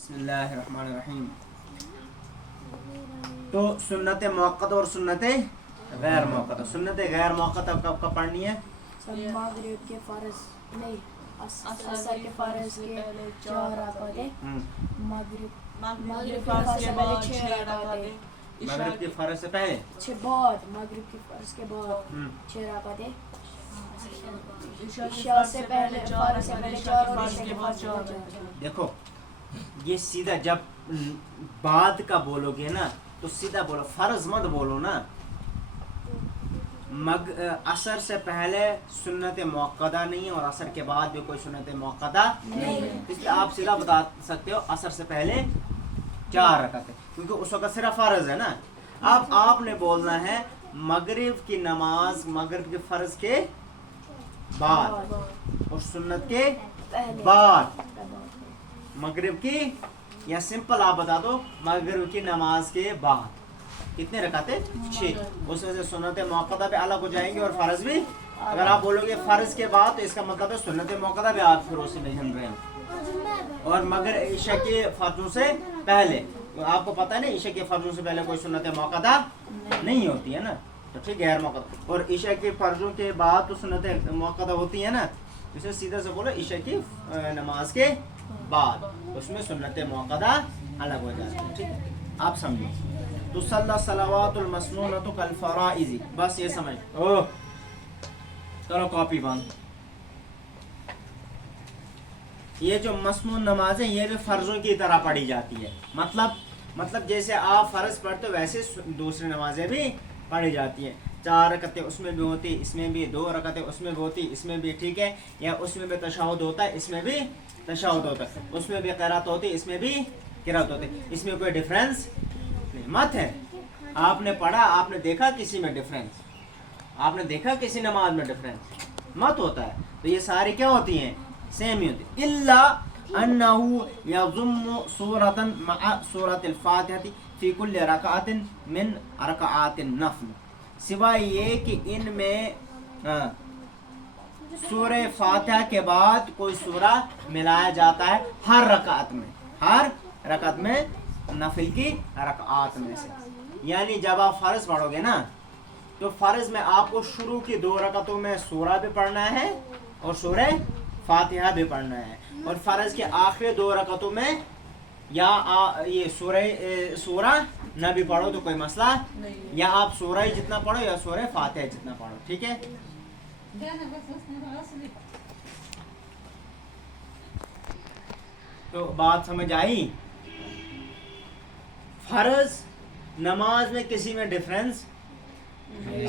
बिस्मिल्लाहिर्रहमानिर्रहीम। तो सुन्नत मुअक्कद और सुन्नत गैर मुअक्कद। सुन्नत गैर मुअक्कद कब कब पढ़नी है? मगरिब के फर्ज नहीं, असर के फर्ज के 4 रकातें, मगरिब के फर्ज से पहले 6 रकातें, मगरिब के फर्ज से पहले मगरिब के फर्ज के बाद 6 रकातें, इशा से पहले फर्ज से पहले 4 और इशा के बाद 4। देखो ये सीधा जब बाद का बोलोगे ना तो सीधा बोलो, फर्ज मत बोलो ना। असर से पहले सुन्नत मुअक्कदा नहीं है और असर के बाद भी कोई सुन्नत मुअक्कदा नहीं है, इसलिए आप सीधा बता सकते हो असर से पहले 4 रकातें, क्योंकि उस वक्त सिर्फ फर्ज है ना। अब आपने बोलना है मगरिब की नमाज मगरिब के फर्ज के बाद और सुन्नत के बाद, मगरिब की, या सिंपल आप बता दो मगरिब की नमाज के बाद कितने रकाते? 6। उसमें से सुन्नत मुअक्कदा भी अलग हो जाएंगे और फर्ज भी। अगर आप बोलोगे फर्ज के बाद तो इसका मतलब है सुन्नत मुअक्कदा भी आप फिर उसी में गिन रहे हैं। और मगर ईशा के फर्जों से पहले, तो आपको पता है ना ईशा के फर्जों से पहले कोई सुन्नत मुअक्कदा नहीं होती है ना, तो ठीक है गैर मुअक्कदा। और ईशा के फर्जों के बाद तो सुन्नत मुअक्कदा होती है ना, इसे सीधा से बोलो ईशा की नमाज के बाद, उसमें सुन्नत मुअक्कदा अलग हो जाती है। ठीक है, आप समझो। तो सलावातुल मसनूनतु कल फराइज़, बस ये समझ। ओह चलो कॉपी बंद। ये जो मसनून नमाज है ये भी फर्जों की तरह पढ़ी जाती है। मतलब जैसे आप फर्ज पढ़ते हो वैसे दूसरी नमाजें भी पढ़ी जाती हैं। 4 रकातें उसमें भी होती, इसमें भी 2 रकातें उसमें भी होती, इसमें भी, ठीक है। या उसमें भी तशहुद होता है, इसमें भी तशहुद होता है, उसमें भी क़िराअत होती, इसमें भी क़िराअत होती। इसमें कोई डिफरेंस नहीं, मत है। आपने पढ़ा, आपने देखा किसी में डिफरेंस, आपने देखा किसी नमाज में डिफरेंस मत होता है। तो ये सारी क्या होती हैं? सेम ही होती। इल्ला अन्नहु यज़ुम्मु सूरतन मअ सूरतिल फातिहति फी कुल्लि रकअतिन मिन रकअतिन नफ़्ल, सिवाय ये कि इनमें सूरह फातिहा के बाद कोई सूरा मिलाया जाता है हर रकात में, नफिल की रकात में से। यानी जब आप फर्ज पढ़ोगे ना तो फर्ज में आपको शुरू की 2 रकातों में सूरा भी पढ़ना है और सूरह फातिहा भी पढ़ना है, और फर्ज के आखिरी 2 रकातों में या ये सूरा न भी पढ़ो तो कोई मसला नहीं, या आप सूरा ही जितना पढ़ो या सूरह फातिहा जितना पढ़ो, ठीक है। तो बात समझ आई? फर्ज नमाज में किसी में डिफरेंस,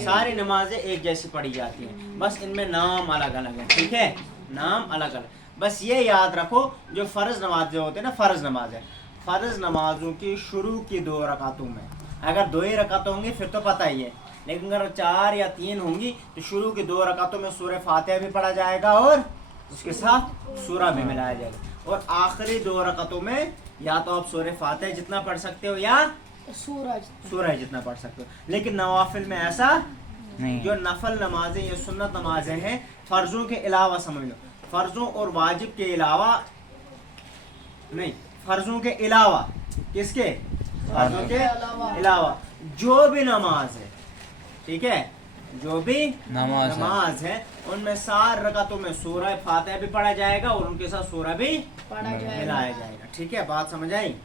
सारी नमाजें एक जैसी पढ़ी जाती हैं, बस इनमें नाम अलग अलग है, ठीक है, नाम अलग अलग। बस ये याद रखो जो फ़र्ज़ नमाजें होते हैं ना, फ़र्ज़ नमाज है, फ़र्ज़ नमाजों की शुरू की 2 रकातों में अगर 2 ही रकात होंगी फिर तो पता ही है, लेकिन अगर 4 या 3 होंगी तो शुरू की 2 रकातों में सूरह फातिहा भी पढ़ा जाएगा और उसके साथ सूरा भी मिलाया जाएगा, और आखिरी 2 रकातों में या तो आप सूरह फातिहा जितना पढ़ सकते हो या सूरह जितना पढ़ सकते हो। लेकिन नवाफिल में ऐसा नहीं। जो नफल नमाजें या सुन्नत नमाजें हैं फर्जों के अलावा, समझ लो फर्जों और वाजिब के अलावा नहीं, फर्जों के अलावा, किसके? फर्जों के अलावा जो भी नमाज है, ठीक है, जो भी नमाज है उनमें 4 रकातों में सूरह फातिहा भी पढ़ा जाएगा और उनके साथ सूरा भी मिलाया जाएगा, ठीक है। बात समझ आई?